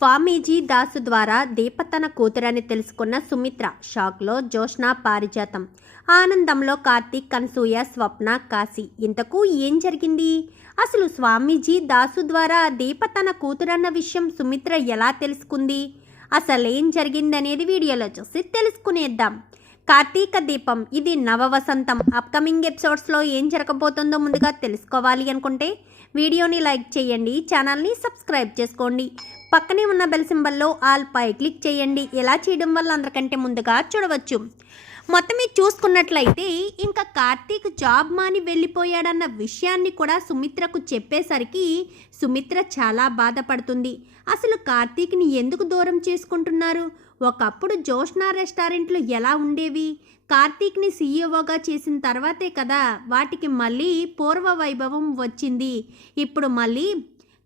స్వామీజీ దాసు ద్వారా దీప తన కూతురని తెలుసుకున్న సుమిత్ర షాక్లో జోష్న పారిజాతం. ఆనందంలో కార్తీక్ కన్సూయ స్వప్న కాశీ. ఇంతకు ఏం జరిగింది? అసలు స్వామీజీ దాసు ద్వారా దీప తన కూతురన్న విషయం సుమిత్ర ఎలా తెలుసుకుంది? అసలేం జరిగిందనేది వీడియోలో చూసి తెలుసుకునేద్దాం. కార్తీక దీపం ఇది నవ వసంతం అప్కమింగ్ ఎపిసోడ్స్లో ఏం జరగబోతుందో ముందుగా తెలుసుకోవాలి అనుకుంటే వీడియోని లైక్ చేయండి ఛానల్ని సబ్స్క్రైబ్ చేసుకోండి. పక్కనే ఉన్న బెల్ సింబల్లో ఆల్ పై క్లిక్ చేయండి. ఇలా చేయడం వల్ల అందరికంటే ముందుగా చూడవచ్చు. మొత్తం మీరు చూసుకున్నట్లయితే ఇంకా కార్తీక్ జాబ్ మాని వెళ్ళిపోయాడన్న విషయాన్ని కూడా సుమిత్రకు చెప్పేసరికి సుమిత్ర చాలా బాధపడుతుంది. అసలు కార్తీక్ని ఎందుకు దూరం చేసుకుంటున్నారు? ఒకప్పుడు జోష్నా రెస్టారెంట్లు ఎలా ఉండేవి? కార్తీక్ని సీఈఓగా చేసిన తర్వాతే కదా వాటికి మళ్ళీ పూర్వ వైభవం వచ్చింది. ఇప్పుడు మళ్ళీ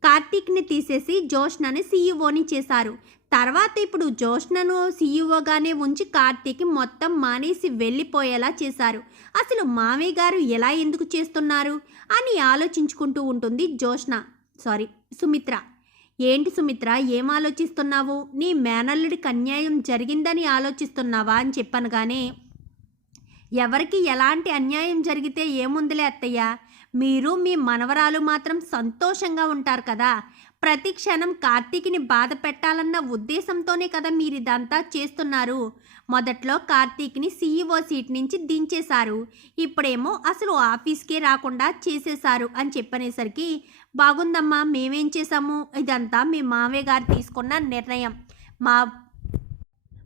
కార్తీక్ని తీసేసి జోష్నని సీఈఓని చేశారు. తర్వాత ఇప్పుడు జోష్నను సీఈఓగానే ఉంచి కార్తీక్ మొత్తం మానేసి వెళ్ళిపోయేలా చేశారు. అసలు మామయ్య గారు ఎలా ఎందుకు చేస్తున్నారు? అని ఆలోచించుకుంటూ ఉంటుంది జోష్న. సారీ సుమిత్ర. ఏంటి సుమిత్ర ఏం ఆలోచిస్తున్నావు? నీ మేనల్లుడికి అన్యాయం జరిగిందని ఆలోచిస్తున్నావా అని చెప్పనగానే ఎవరికి ఎలాంటి అన్యాయం జరిగితే ఏముందిలే అత్తయ్య? మీరు మీ మనవరాలు మాత్రం సంతోషంగా ఉంటారు కదా. ప్రతి క్షణం కార్తీక్ని బాధ పెట్టాలన్న ఉద్దేశంతోనే కదా మీరు ఇదంతా చేస్తున్నారు. మొదట్లో కార్తీక్ని సీఈఓ సీట్ నుంచి దించేశారు. ఇప్పుడేమో అసలు ఆఫీస్కే రాకుండా చేసేశారు అని చెప్పనేసరికి బాగుందమ్మా మేమేం చేసాము ఇదంతా మీ మామయ్య గారు తీసుకున్న నిర్ణయం. మా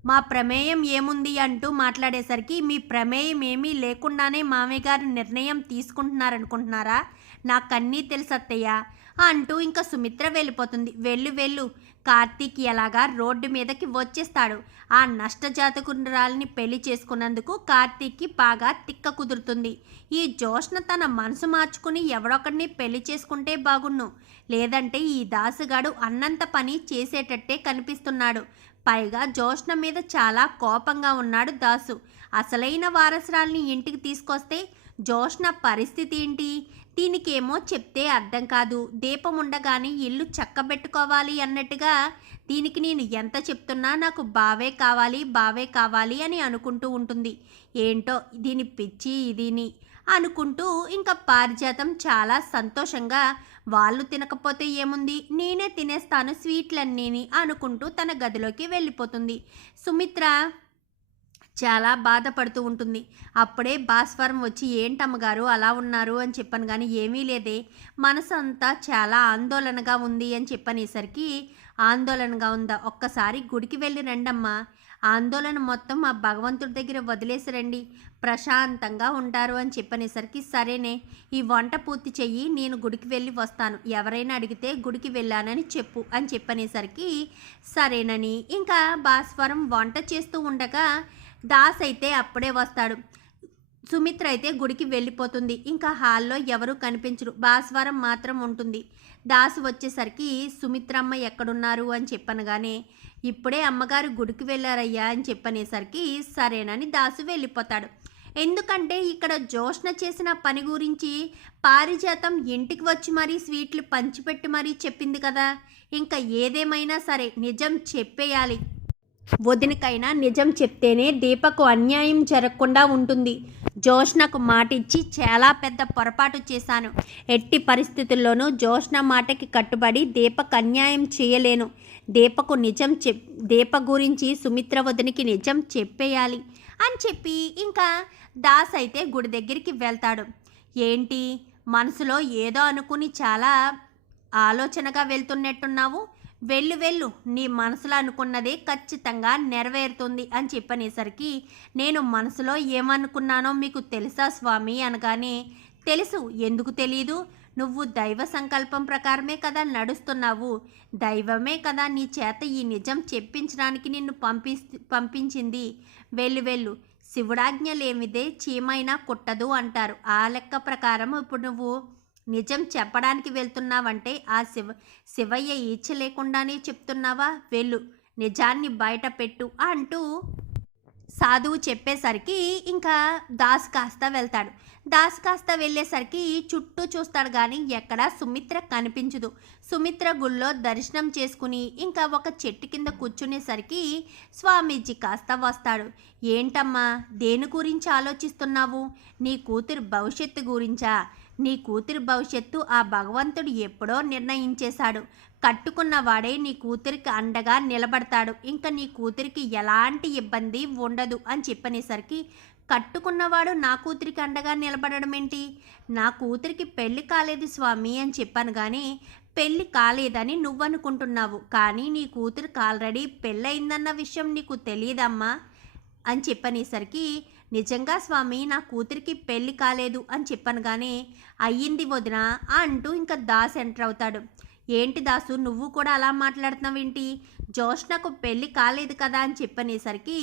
మా ప్రమేయం ఏముంది అంటూ మాట్లాడేసరికి మీ ప్రమేయం ఏమీ లేకుండానే మామయ్య గారు నిర్ణయం తీసుకుంటున్నారనుకుంటున్నారా? నాకన్నీ తెలుసు అత్తయ్య అంటూ ఇంకా సుమిత్ర వెళ్ళిపోతుంది. వెళ్ళు వెళ్ళు. కార్తీక్ ఎలాగా రోడ్డు మీదకి వచ్చేస్తాడు. ఆ నష్టజాతకురాల్ని పెళ్ళి చేసుకున్నందుకు కార్తీక్కి బాగా తిక్క కుదురుతుంది. ఈ జోష్న తన మనసు మార్చుకుని ఎవడొకడిని పెళ్ళి చేసుకుంటే బాగున్ను. లేదంటే ఈ దాసుగాడు అన్నంత పని చేసేటట్టే కనిపిస్తున్నాడు. పైగా జోష్న మీద చాలా కోపంగా ఉన్నాడు దాసు. అసలైన వారసురాల్ని ఇంటికి తీసుకొస్తే జోష్ణ పరిస్థితి ఏంటి? దీనికేమో చెప్తే అర్థం కాదు. దీపం ఉండగానే ఇల్లు చక్కబెట్టుకోవాలి అన్నట్టుగా దీనికి నేను ఎంత చెప్తున్నా నాకు బావే కావాలి బావే కావాలి అని అనుకుంటూ ఉంటుంది. ఏంటో దీని పిచ్చి దీని అనుకుంటూ ఇంకా పారిజాతం చాలా సంతోషంగా వాళ్ళు తినకపోతే ఏముంది? నేనే తినేస్తాను స్వీట్లన్నీని అనుకుంటూ తన గదిలోకి వెళ్ళిపోతుంది. సుమిత్ర చాలా బాధపడుతూ ఉంటుంది. అప్పుడే భాస్వరం వచ్చి ఏంటమ్మగారు అలా ఉన్నారు? అని చెప్పాను కానీ ఏమీ లేదే. మనసు అంతా చాలా ఆందోళనగా ఉంది అని చెప్పనేసరికి ఆందోళనగా ఉందా? ఒక్కసారి గుడికి వెళ్ళి రండమ్మా. ఆందోళన మొత్తం ఆ భగవంతుడి దగ్గర వదిలేసిరండి. ప్రశాంతంగా ఉంటారు అని చెప్పనేసరికి సరేనే ఈ వంట పూర్తి చెయ్యి నేను గుడికి వెళ్ళి వస్తాను. ఎవరైనా అడిగితే గుడికి వెళ్ళానని చెప్పు అని చెప్పనేసరికి సరేనని ఇంకా భాస్వరం వంట చేస్తూ ఉండగా దాస్ అయితే అప్పుడే వస్తాడు. సుమిత్ర అయితే గుడికి వెళ్ళిపోతుంది. ఇంకా హాల్లో ఎవరు కనిపించరు. భాస్వరం మాత్రం ఉంటుంది. దాసు వచ్చేసరికి సుమిత్రమ్మ ఎక్కడున్నారు? అని చెప్పనగానే ఇప్పుడే అమ్మగారు గుడికి వెళ్ళారయ్యా అని చెప్పనేసరికి సరేనని దాసు వెళ్ళిపోతాడు. ఎందుకంటే ఇక్కడ జోష్ణ చేసిన పని గురించి పారిజాతం ఇంటికి వచ్చి మరీ స్వీట్లు పంచిపెట్టి మరీ చెప్పింది కదా. ఇంకా ఏదేమైనా సరే నిజం చెప్పేయాలి. వదినకైనా నిజం చెప్తేనే దీపకు అన్యాయం జరగకుండా ఉంటుంది. జోష్నకు మాట ఇచ్చి చాలా పెద్ద పొరపాటు చేశాను. ఎట్టి పరిస్థితుల్లోనూ జోష్న మాటకి కట్టుబడి దీపకు అన్యాయం చేయలేను. దీపకు నిజం చెప్ దీప గురించి సుమిత్ర వదినికి నిజం చెప్పేయాలి అని చెప్పి ఇంకా దాస్ అయితే గుడి దగ్గరికి వెళ్తాడు. ఏంటి? మనసులో ఏదో అనుకుని చాలా ఆలోచనగా వెళ్తున్నట్టున్నావు? వెళ్ళు వెళ్ళు నీ మనసులో అనుకున్నదే ఖచ్చితంగా నెరవేరుతుంది అని చెప్పనేసరికి నేను మనసులో ఏమనుకున్నానో మీకు తెలుసా స్వామి అనగానే తెలుసు ఎందుకు తెలీదు? నువ్వు దైవ సంకల్పం ప్రకారమే కదా నడుస్తున్నావు. దైవమే కదా నీ చేత ఈ నిజం చెప్పించడానికి నిన్ను పంపి పంపించింది. వెళ్ళు వెళ్ళు శివుడాజ్ఞలేమిదే చీమైనా కుట్టదు అంటారు. ఆ లెక్క ప్రకారం ఇప్పుడు నువ్వు నిజం చెప్పడానికి వెళ్తున్నావంటే ఆ శివ శివయ్య ఈచ్ఛ లేకుండానే చెప్తున్నావా? వెళ్ళు నిజాన్ని బయట పెట్టు అంటూ సాధువు చెప్పేసరికి ఇంకా దాస్ కాస్త వెళ్తాడు. దాస్ కాస్త వెళ్ళేసరికి చుట్టూ చూస్తాడు కానీ ఎక్కడా సుమిత్ర కనిపించదు. సుమిత్ర గుళ్ళో దర్శనం చేసుకుని ఇంకా ఒక చెట్టు కింద కూర్చునేసరికి స్వామీజీ కాస్త వస్తాడు. ఏంటమ్మా దేని గురించి ఆలోచిస్తున్నావు? నీ కూతురు భవిష్యత్తు గురించా? నీ కూతురి భవిష్యత్తు ఆ భగవంతుడు ఎప్పుడో నిర్ణయించేశాడు. కట్టుకున్న వాడే నీ కూతురికి అండగా నిలబడతాడు. ఇంకా నీ కూతురికి ఎలాంటి ఇబ్బంది ఉండదు అని చెప్పనేసరికి కట్టుకున్నవాడు నా కూతురికి అండగా నిలబడడం ఏంటి? నా కూతురికి పెళ్ళి కాలేదు స్వామి అని చెప్పాను కానీ పెళ్ళి కాలేదని నువ్వనుకుంటున్నావు. కానీ నీ కూతురికి ఆల్రెడీ పెళ్ళయిందన్న విషయం నీకు తెలియదమ్మా అని చెప్పనేసరికి నిజంగా స్వామి నా కూతురికి పెళ్ళి కాలేదు అని చెప్పాను కానీ అయ్యింది వదిన అంటూ ఇంకా దాస్ ఎంటర్ అవుతాడు. ఏంటి దాసు నువ్వు కూడా అలా మాట్లాడుతున్నావేంటి? జోష్నకు పెళ్ళి కాలేదు కదా అని చెప్పనేసరికి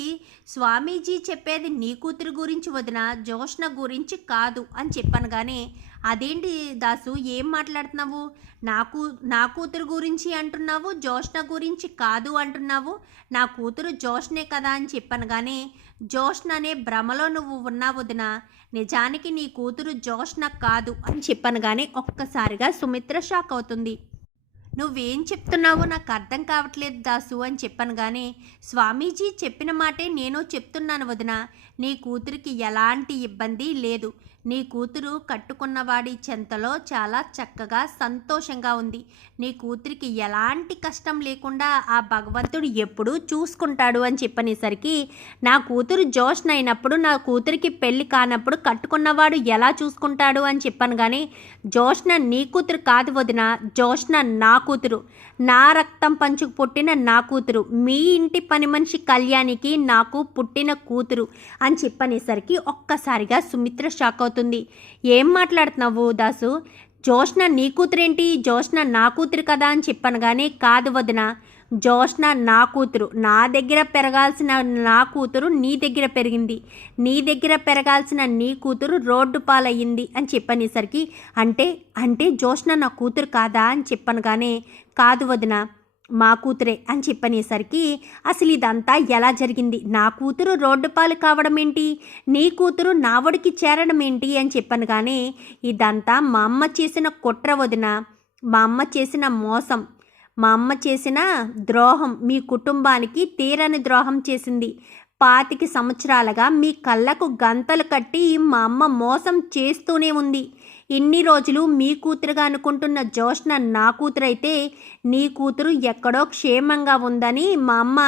స్వామీజీ చెప్పేది నీ కూతురు గురించి వదిన జోష్న గురించి కాదు అని చెప్పాను కానీ అదేంటి దాసు ఏం మాట్లాడుతున్నావు? నాకు నా కూతురు గురించి అంటున్నావు జోష్న గురించి కాదు అంటున్నావు నా కూతురు జోష్నే కదా అని చెప్పాను కానీ జోష్న అనే భ్రమలో నువ్వు ఉన్నావు వదిన. నిజానికి నీ కూతురు జోష్న కాదు అని చెప్పాను కానీ ఒక్కసారిగా సుమిత్ర షాక్ అవుతుంది. నువ్వేం చెప్తున్నావో నాకు అర్థం కావట్లేదు దాసు అని చెప్పాను కానీ స్వామీజీ చెప్పిన మాటే నేను చెప్తున్నాను వదిన. నీ కూతురికి ఎలాంటి ఇబ్బంది లేదు. నీ కూతురు కట్టుకున్నవాడి చెంతలో చాలా చక్కగా సంతోషంగా ఉంది. నీ కూతురికి ఎలాంటి కష్టం లేకుండా ఆ భగవంతుడు ఎప్పుడూ చూసుకుంటాడు అని చెప్పనేసరికి నా కూతురు జోష్న అయినప్పుడు నా కూతురికి పెళ్ళి కానప్పుడు కట్టుకున్నవాడు ఎలా చూసుకుంటాడు అని చెప్పాను కానీ జోష్న నీ కూతురు కాదు వదిన. జోష్న నా కూతురు. నా రక్తం పంచుకు పుట్టిన నా కూతురు. మీ ఇంటి పని మనిషి కళ్యాణికి నాకు పుట్టిన కూతురు అని చెప్పనేసరికి ఒక్కసారిగా సుమిత్ర షాక్ అవుతుంది. ఏం మాట్లాడుతున్నావు దాసు? జోష్న నీ కూతురేంటి? జోష్న నా కూతురు కదా అని చెప్పాను కానీ కాదు వదిన. జోష్న నా కూతురు. నా దగ్గర పెరగాల్సిన నా కూతురు నీ దగ్గర పెరిగింది. నీ దగ్గర పెరగాల్సిన నీ కూతురు రోడ్డు పాలయ్యింది అని చెప్పనేసరికి అంటే అంటే జోష్న నా కూతురు కాదా అని చెప్పాను కానీ కాదు వదిన మా కూతురే అని చెప్పనేసరికి అసలు ఇదంతా ఎలా జరిగింది? నా కూతురు రోడ్డు పాలు కావడం ఏంటి? నీ కూతురు నా ఒడికి చేరడం ఏంటి? అని చెప్పాను కానీ ఇదంతా మా అమ్మ చేసిన కుట్ర వదిన. మా అమ్మ చేసిన మోసం. మా అమ్మ చేసిన ద్రోహం మీ కుటుంబానికి తీరని ద్రోహం చేసింది. పాతికి సంవత్సరాలుగా మీ కళ్ళకు గంతలు కట్టి మా అమ్మ మోసం చేస్తూనే ఉంది. ఇన్ని రోజులు మీ కూతురుగా అనుకుంటున్న జోష్న నా కూతురైతే నీ కూతురు ఎక్కడో క్షేమంగా ఉందని మా అమ్మ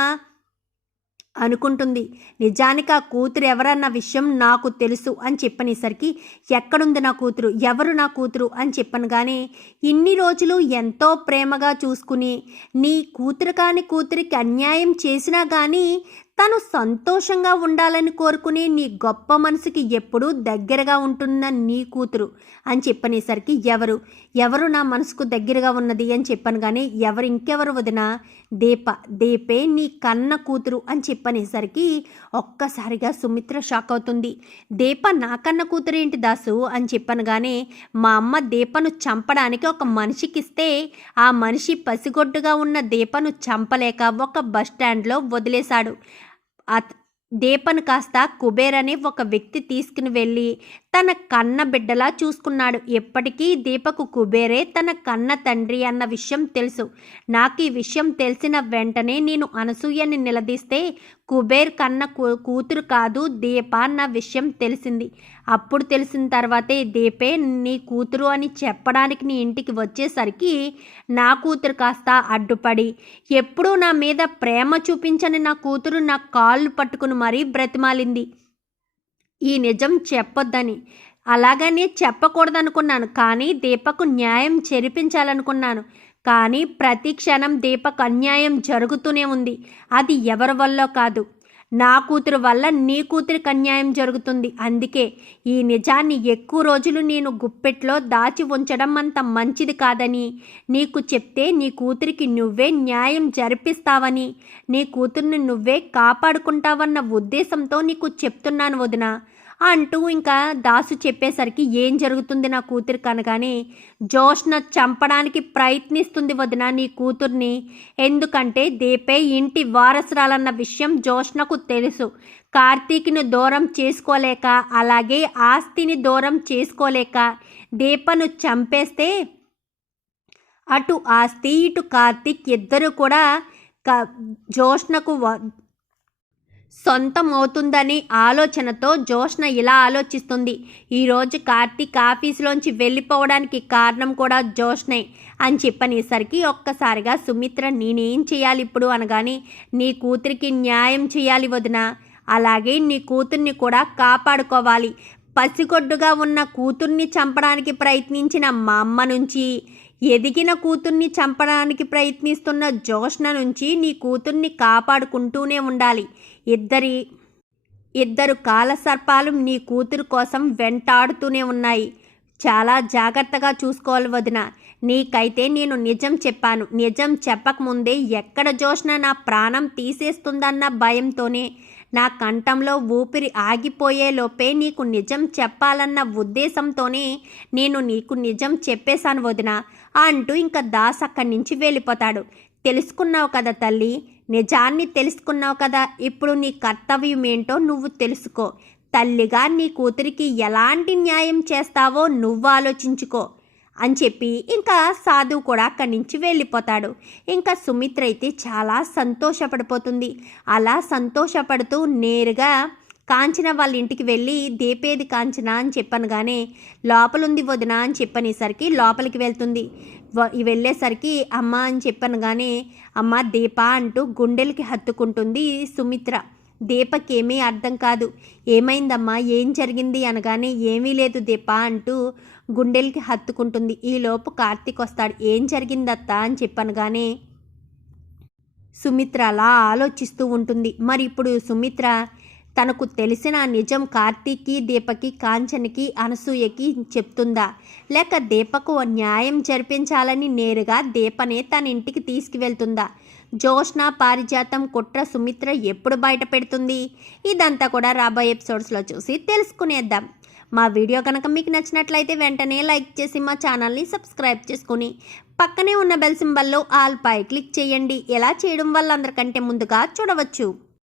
అనుకుంటుంది. నిజానికి ఆ కూతురు ఎవరన్న విషయం నాకు తెలుసు అని చెప్పనేసరికి ఎక్కడుంది నా కూతురు? ఎవరు నా కూతురు? అని చెప్పను కానీ ఇన్ని రోజులు ఎంతో ప్రేమగా చూసుకుని నీ కూతురు కాని కూతురికి అన్యాయం చేసినా కానీ తను సంతోషంగా ఉండాలని కోరుకునే నీ గొప్ప మనసుకి ఎప్పుడూ దగ్గరగా ఉంటున్న నీ కూతురు అని చెప్పనేసరికి ఎవరు? ఎవరు నా మనసుకు దగ్గరగా ఉన్నది అని చెప్పాను కానీ ఎవరు ఇంకెవరు వదిన? దీప దీపే నీ కన్న కూతురు అని చెప్పనేసరికి ఒక్కసారిగా సుమిత్ర షాక్ అవుతుంది. దీప నా కన్న కూతురు ఏంటి దాసు అని చెప్పాను కానీ మా అమ్మ దీపను చంపడానికి ఒక మనిషికి ఇస్తే ఆ మనిషి పసిగొడ్డుగా ఉన్న దీపను చంపలేక ఒక బస్ స్టాండ్లో వదిలేశాడు. దీపను కాస్త కుబేర్ అనే ఒక వ్యక్తి తీసుకుని వెళ్ళి తన కన్న బిడ్డలా చూసుకున్నాడు. ఎప్పటికీ దీపకు కుబేరే తన కన్న తండ్రి అన్న విషయం తెలుసు. నాకు ఈ విషయం తెలిసిన వెంటనే నేను అనసూయని నిలదీస్తే కుబేర్ కన్న కూతురు కాదు దీప అన్న విషయం తెలిసింది. అప్పుడు తెలిసిన తర్వాతే దీపే నీ కూతురు అని చెప్పడానికి నీ ఇంటికి వచ్చేసరికి నా కూతురు కాస్త అడ్డుపడి ఎప్పుడూ నా మీద ప్రేమ చూపించని నా కూతురు నా కాళ్ళు పట్టుకుని మరీ బ్రతిమాలింది. ఈ నిజం చెప్పొద్దని. అలాగనే చెప్పకూడదనుకున్నాను. కానీ దీపకు న్యాయం చెరిపించాలనుకున్నాను కానీ ప్రతి క్షణం దీపకు అన్యాయం జరుగుతూనే ఉంది. అది ఎవరి వల్ల కాదు. నా కూతురు వల్ల నీ కూతురికి అన్యాయం జరుగుతుంది. అందుకే ఈ నిజాన్ని ఎక్కువ రోజులు నేను గుప్పెట్లో దాచి ఉంచడం అంత మంచిది కాదని నీకు చెప్తే నీ కూతురికి నువ్వే న్యాయం జరిపిస్తావని నీ కూతుర్ని నువ్వే కాపాడుకుంటావన్న ఉద్దేశంతో నీకు చెప్తున్నాను వదిన. అంటూ ఇంకా దాసు చెప్పేసరికి ఏం జరుగుతుంది నా కూతురు కనగానే జోష్న చంపడానికి ప్రయత్నిస్తుంది వదిన నీ కూతుర్ని. ఎందుకంటే దీపే ఇంటి వారసురాలన్న విషయం జోష్నకు తెలుసు. కార్తీక్ను దూరం చేసుకోలేక అలాగే ఆస్తిని దూరం చేసుకోలేక దీపను చంపేస్తే అటు ఆస్తి ఇటు కార్తీక్ ఇద్దరు కూడా క జోష్నకు సొంతం అవుతుందని ఆలోచనతో జోష్న ఇలా ఆలోచిస్తుంది. ఈరోజు కార్తీక్ ఆఫీసులోంచి వెళ్ళిపోవడానికి కారణం కూడా జోష్నే అని చెప్పనేసరికి ఒక్కసారిగా సుమిత్ర నేనేం చేయాలి ఇప్పుడు? అనగానే నీ కూతురికి న్యాయం చేయాలి వదిన. అలాగే నీ కూతుర్ని కూడా కాపాడుకోవాలి. పసిగొడ్డుగా ఉన్న కూతుర్ని చంపడానికి ప్రయత్నించిన మా అమ్మ నుంచి ఎదిగిన కూతుర్ని చంపడానికి ప్రయత్నిస్తున్న జోష్న నుంచి నీ కూతుర్ని కాపాడుకుంటూనే ఉండాలి. ఇద్దరి ఇద్దరు కాలసర్పాలు నీ కూతురు కోసం వెంటాడుతూనే ఉన్నాయి. చాలా జాగ్రత్తగా చూసుకోవాలి వదిన. నీకైతే నేను నిజం చెప్పాను. నిజం చెప్పకముందే ఎక్కడ జోష్న నా ప్రాణం తీసేస్తుందన్న భయంతోనే నా కంఠంలో ఊపిరి ఆగిపోయే లోపే నీకు నిజం చెప్పాలన్న ఉద్దేశంతోనే నేను నీకు నిజం చెప్పేశాను వదిన. అంటూ ఇంకా దాస్ అక్కడి నుంచి వెళ్ళిపోతాడు. తెలుసుకున్నావు కదా తల్లి నిజాన్ని తెలుసుకున్నావు కదా. ఇప్పుడు నీ కర్తవ్యం ఏంటో నువ్వు తెలుసుకో. తల్లిగా నీ కూతురికి ఎలాంటి న్యాయం చేస్తావో నువ్వు ఆలోచించుకో. అని చెప్పి ఇంకా సాధువు కూడా అక్కడి నుంచి వెళ్ళిపోతాడు. ఇంకా సుమిత్ర అయితే చాలా సంతోషపడిపోతుంది. అలా సంతోషపడుతూ నేరుగా కాంచన వాళ్ళ ఇంటికి వెళ్ళి దీపేది కాంచన అని చెప్పనగానే లోపలుంది వదిన అని చెప్పనేసరికి లోపలికి వెళ్తుంది. వెళ్ళేసరికి అమ్మ అని చెప్పనగానే అమ్మ దీప అంటూ గుండెలకి హత్తుకుంటుంది సుమిత్ర. దీపకి ఏమీ అర్థం కాదు. ఏమైందమ్మా? ఏం జరిగింది అనగానే ఏమీ లేదు దీప అంటూ గుండెలకి హత్తుకుంటుంది. ఈలోపు కార్తీక్ వస్తాడు. ఏం జరిగిందత్తా అని చెప్పనగానే సుమిత్ర అలా ఆలోచిస్తూ ఉంటుంది. మరి ఇప్పుడు సుమిత్ర తనకు తెలిసిన నిజం కార్తీక్కి దీపకి కాంచనికి అనసూయకి చెప్తుందా? లేక దీపకు న్యాయం జరిపించాలని నేరుగా దీపనే తన ఇంటికి తీసుకువెళ్తుందా? జోష్న పారిజాతం కుట్ర సుమిత్ర ఎప్పుడు బయట పెడుతుంది? ఇదంతా కూడా రాబోయే ఎపిసోడ్స్లో చూసి తెలుసుకునేద్దాం. మా వీడియో కనుక మీకు నచ్చినట్లయితే వెంటనే లైక్ చేసి మా ఛానల్ని సబ్స్క్రైబ్ చేసుకుని పక్కనే ఉన్న బెల్ సింబల్లో ఆల్ పై క్లిక్ చేయండి. ఎలా చేయడం వల్ల అందరికంటే ముందుగా చూడవచ్చు.